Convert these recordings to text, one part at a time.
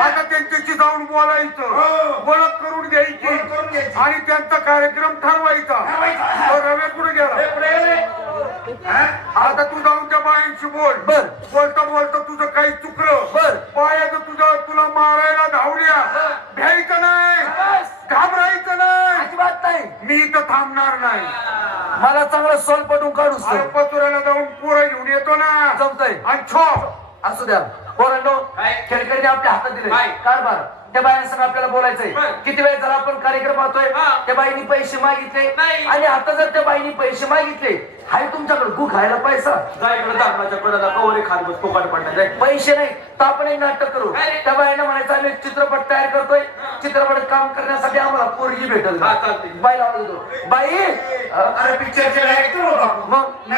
आता त्यांच्याशी जाऊन बोलायचं. हो. ओळख करून घ्यायची. आणि त्यांचा कार्यक्रम ठरवायचा. तो रवे कुठे गेला? आता तू जाऊन त्या बायांशी बोल. बर. बोलता बोलता तुझं काही चुकलं. बर. पायाचं तुझं तुला मारायला धावल्या. भ्यायचं नाही. घाबरायचं नाही. अजिबात नाही. मी इथं थांबणार नाही. मला चांगलं सॉल पटून अरे पतुराला जाऊन पोरं घेऊन येतो ना. जमतंय. आणि छो. असू द्या. पोरांनो काय? खेळकरीने आपल्या हातात दिले काय? कारभार त्या बायांसंग आपल्याला बोलायचंय. किती वेळ झाला आपण कार्यक्रम पाहतोय हा. त्या बाईनी पैसे मागितले. आणि आता जर त्या बाईनी पैसे मागितले हाय तुमच्याकडे गु खायला पैसा पैसे नाही तर आपण एक नाटक करू? त्या बाईनं म्हणायचं आम्ही चित्रपट तयार करतोय चित्रपट काम करण्यासाठी आम्हाला पोरगी भेटल. बाई लावतो बाई होता मग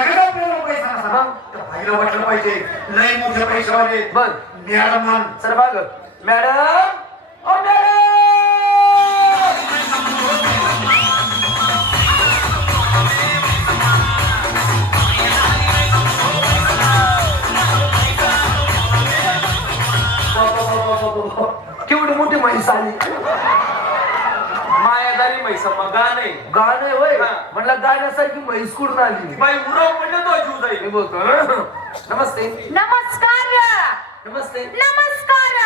त्या भाईला वाटलं पाहिजे. लय मोठे पैसे वाले. बघ. मॅडम. मान सर माग मॅडम. ओ मॅडम. केवढी मोठी म्हैस आली. मायादारी म्हैसा मग गाणे. गाणं होय? हा. म्हणलं गाण्यासारखी म्हैस कुठून आली बाई उडव पडलं तो जीव मी जाईल बोलतो हं? नमस्ते. नमस्कार. नमस्ते. नमस्कार.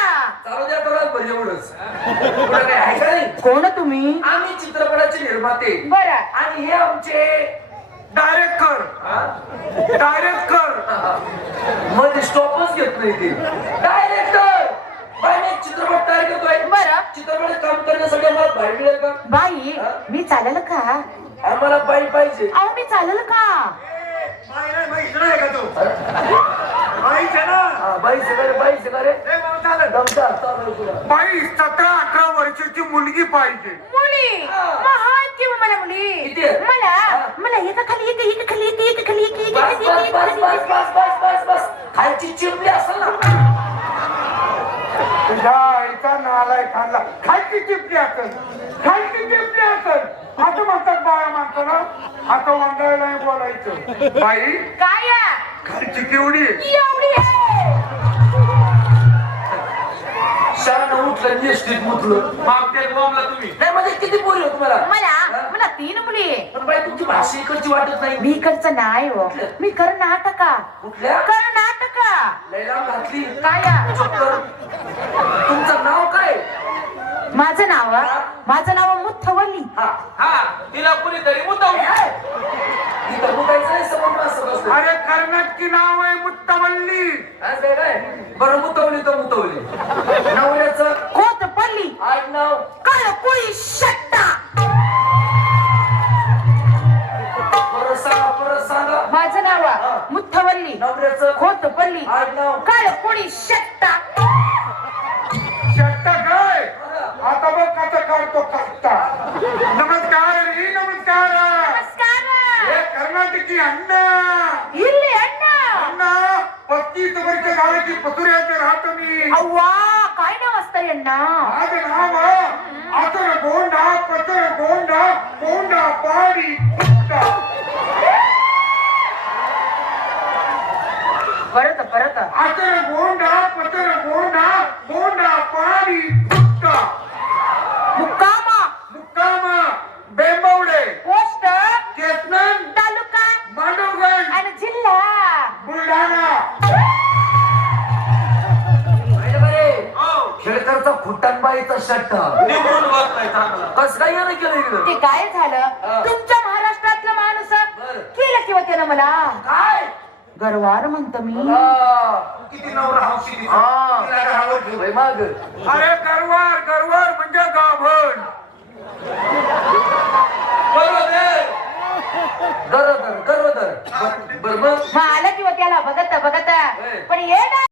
चालू द्या बघा बरं एवढंच पुढं काय आहे का नाही? कोण तुम्ही? आम्ही चित्रपटाचे निर्माते. बर. आणि हे आमचे डायरेक्ट कर हा? डायरेक्ट कर मध्ये स्टॉपच घेत नाही ते डायरेक्टर बाईने एक चित्रपट तयार करतोय चित्रपट काम करण्यासाठी आम्हाला बाई मिळेल का? बाई मी चालेल का? आम्हाला बाई पाहिजे. अहो मी चालेल का? बाई नाही बाई इकडे आहे का तू? बाईच आहे ना हा, बाई सगळे बाई सगळे ए, बाबा, चालेल. दमदार चालू तुला बाई सतरा अठरा वर्षाची मुलगी पाहिजे. मुली? हा. महान किंवा मला मुली? किती आहे? मला. मला एका खाली एक एक खाली एक एक खाली एक एक बस एक बस एक बस खाली बस एक. बस बस बस बस. खालची चिमणी असेल ना. आईचा नालाय खाल्ला खालची चिपली असेल. खालची चिपली असेल. असं म्हणतात बाया माणसाला. आता मंडळ नाही बोलायचं. बाई काय आहे? खालची केवढी? एवढी आहे. शाळा उठलं निष्ठीत मुतलं बॉम्बला तुम्ही. नाही म्हणजे किती पोरी हो तुम्हाला? मला? मला तीन मुली आहे. पण बाई तुमची भाषा इकडची वाटत नाही. मी इकडचं नाही हो. मी कर्नाटका कुठल्या? कर्नाटका लैला घातली काय? चक्कर तुमचं नाव काय माझं नाव? माझं नाव मुथवली. हा. हा. तिला कुणीतरी मुतवली. इथं मुतायचं समोर असं बसलं अरे कर्नाटकी नाव आहे मुत्तवल्ली. काय काय बरं मुतवली तर मुतवली. मुथवल्ली नवऱ्याचं खोतपल्ली आडनाव कळपुळी शट्टा शट्ट काय आता बघ कसा काढतो कट्टा नमस्कार री नमस्कार नमस्कार हे कर्नाटकी अण्णा ಇಲ್ಲಿ ಅಣ್ಣ अण्णा पस्तीस वर्ष झाले की पसुऱ्याचे राहतो मी ಅವ್ವಾ काय नाव असतंय अण्णा माझं नाव आतर गोंडा पतर गोंडा गोंडा पाडी खुट्टांबाईचा शट्टा चांगला कस काय येणं केलं इकडं ते काय झालं. तुमच्या महाराष्ट्रातला माणूस. केलं किंवा त्यानं मला काय गरवार म्हणतो मी. किती नवरा हौशी. हा. तिला राहावं माग अरे गरवार गरवार